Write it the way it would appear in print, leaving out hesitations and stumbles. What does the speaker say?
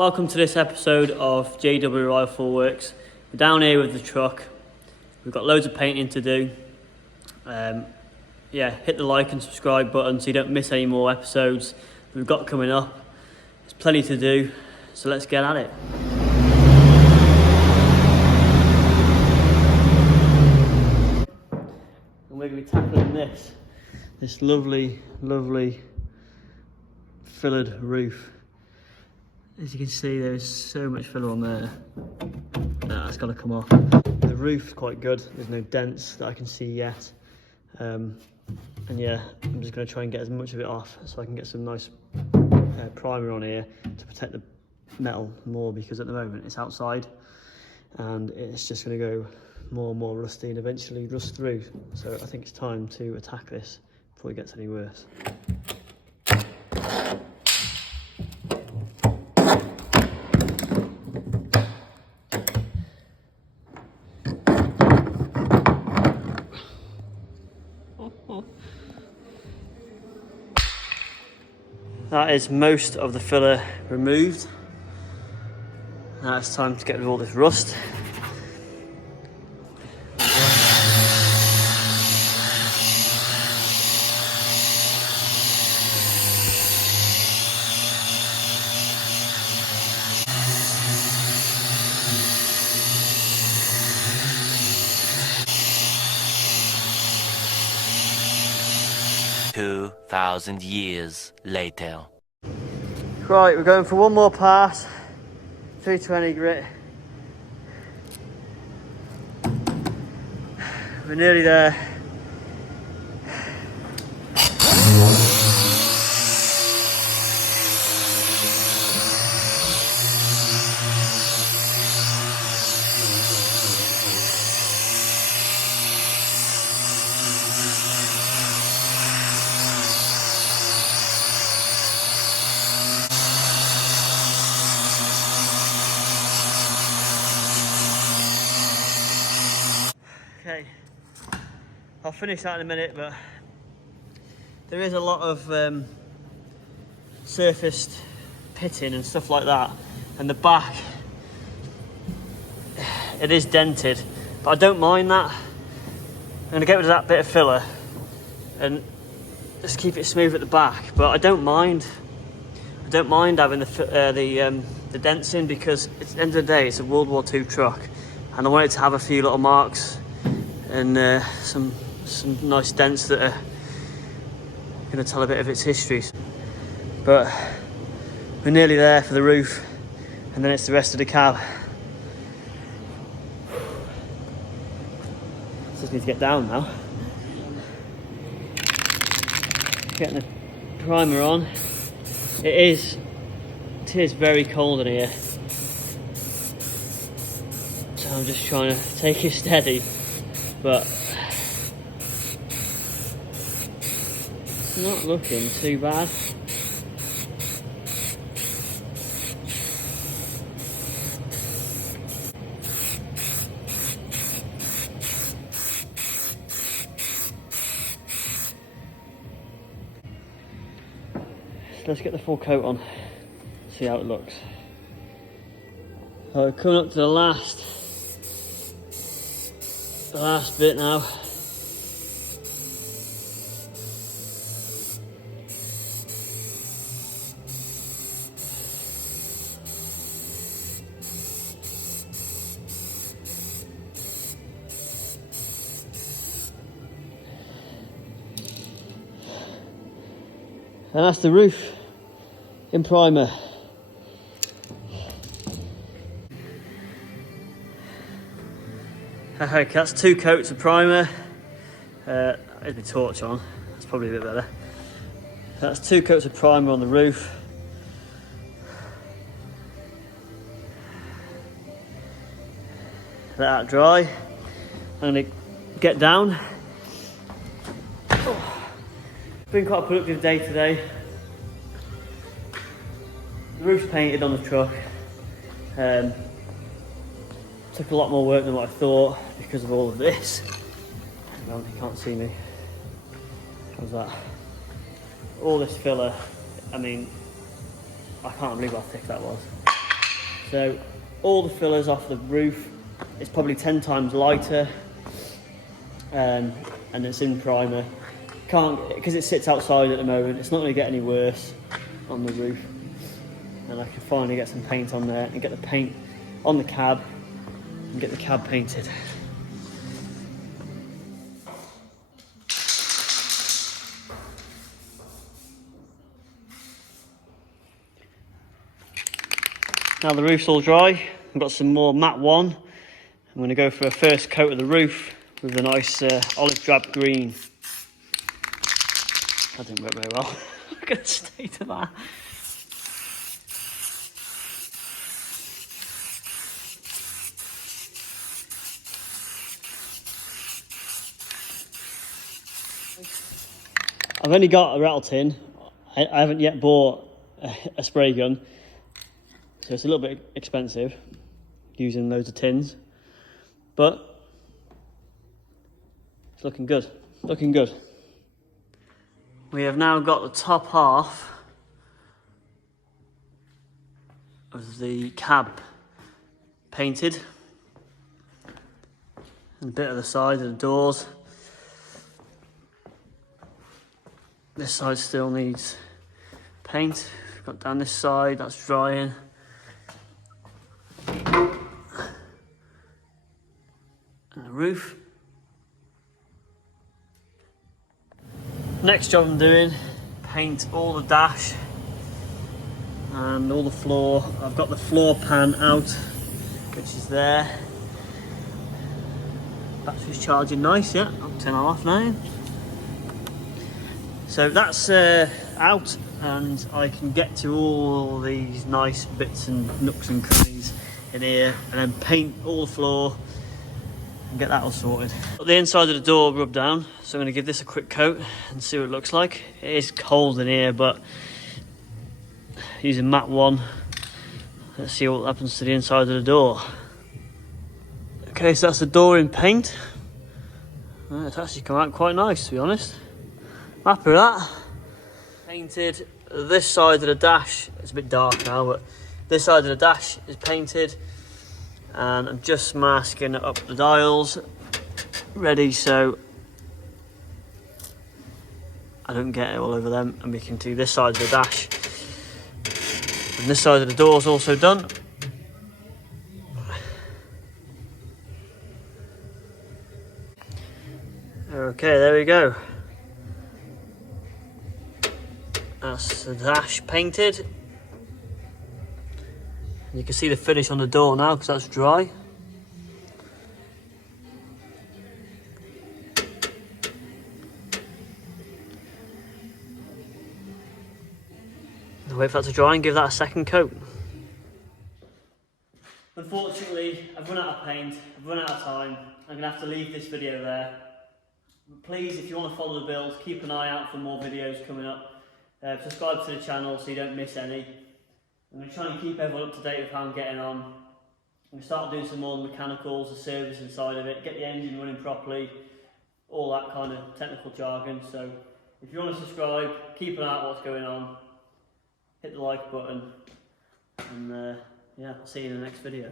Welcome to this episode of JW Rifle Works. We're down here with the truck. We've got loads of painting to do. Hit the like and subscribe button so you don't miss any more episodes we've got coming up. There's plenty to do, so let's get at it. And we're going to be tackling this lovely fillered roof. As you can see, there is so much filler on there. That's got to come off. The roof's quite good. There's no dents that I can see yet. And yeah, I'm just going to try and get as much of it off so I can get some nice primer on here to protect the metal more, because at the moment it's outside and it's just going to go more and more rusty and eventually rust through. So I think it's time to attack this before it gets any worse. That is most of the filler removed. Now it's time to get rid of all this rust. "2,000 years later." Right, we're going for one more pass. 320 grit. We're nearly there. Okay, I'll finish that in a minute, but there is a lot of surfaced pitting and stuff like that, and the back, it is dented, but I don't mind that. I'm going to get rid of that bit of filler and just keep it smooth at the back, but I don't mind having the dents in, because at the end of the day it's a World War II truck and I want it to have a few little marks and some nice dents that are going to tell a bit of its history. But we're nearly there for the roof, and then it's the rest of the cab. Just need to get down now. Getting the primer on. It is very cold in here, so I'm just trying to take it steady. But it's not looking too bad. So let's get the full coat on, see how it looks. So we're coming up to the last bit now. And that's the roof in primer. Okay, that's 2 coats of primer. There's my torch on, that's probably a bit better. That's 2 coats of primer on the roof. Let that dry. I'm going to get down. It's been quite a productive day today. The roof's painted on the truck. Took a lot more work than what I thought because of all of this. Well, you can't see me. How's that? All this filler, I mean, I can't believe how thick that was. So all the fillers off the roof, it's probably 10 times lighter, and it's in primer. Because it sits outside at the moment, it's not going to get any worse on the roof. And I can finally get some paint on there and get the paint on the cab and get the cab painted. Now the roof's all dry, I've got some more matte one. I'm going to go for a first coat of the roof with a nice olive drab green. That didn't work very well. Look at the state of that. I've only got a rattle tin. I haven't yet bought a spray gun, so it's a little bit expensive using loads of tins, but it's looking good, looking good. We have now got the top half of the cab painted and a bit of the side of the doors. This side still needs paint. We've got down this side, that's drying. And the roof. Next job I'm doing, paint all the dash and all the floor. I've got the floor pan out, which is there. Battery's charging nice, yeah, up 10.5 now. So that's out, and I can get to all these nice bits and nooks and crannies in here and then paint all the floor and get that all sorted. Got the inside of the door rubbed down, so I'm going to give this a quick coat and see what it looks like. It is cold in here, but using matte one, let's see what happens to the inside of the door. Okay, so that's the door in paint. It's actually come out quite nice, to be honest. Happy with that. Painted this side of the dash. It's a bit dark now, but this side of the dash is painted, and I'm just masking up the dials ready so I don't get it all over them, and we can do this side of the dash. And this side of the door is also done. Okay, there we go. That's the dash painted. You can see the finish on the door now because that's dry. I'll wait for that to dry and give that a second coat. Unfortunately, I've run out of paint, I've run out of time. I'm going to have to leave this video there. Please, if you want to follow the build, keep an eye out for more videos coming up. Subscribe to the channel so you don't miss any. I'm going to try and keep everyone up to date with how I'm getting on. I'm going to start doing some more mechanicals, the service inside of it, get the engine running properly, all that kind of technical jargon. So if you want to subscribe, keep an eye out what's going on, hit the like button, and yeah, I'll see you in the next video.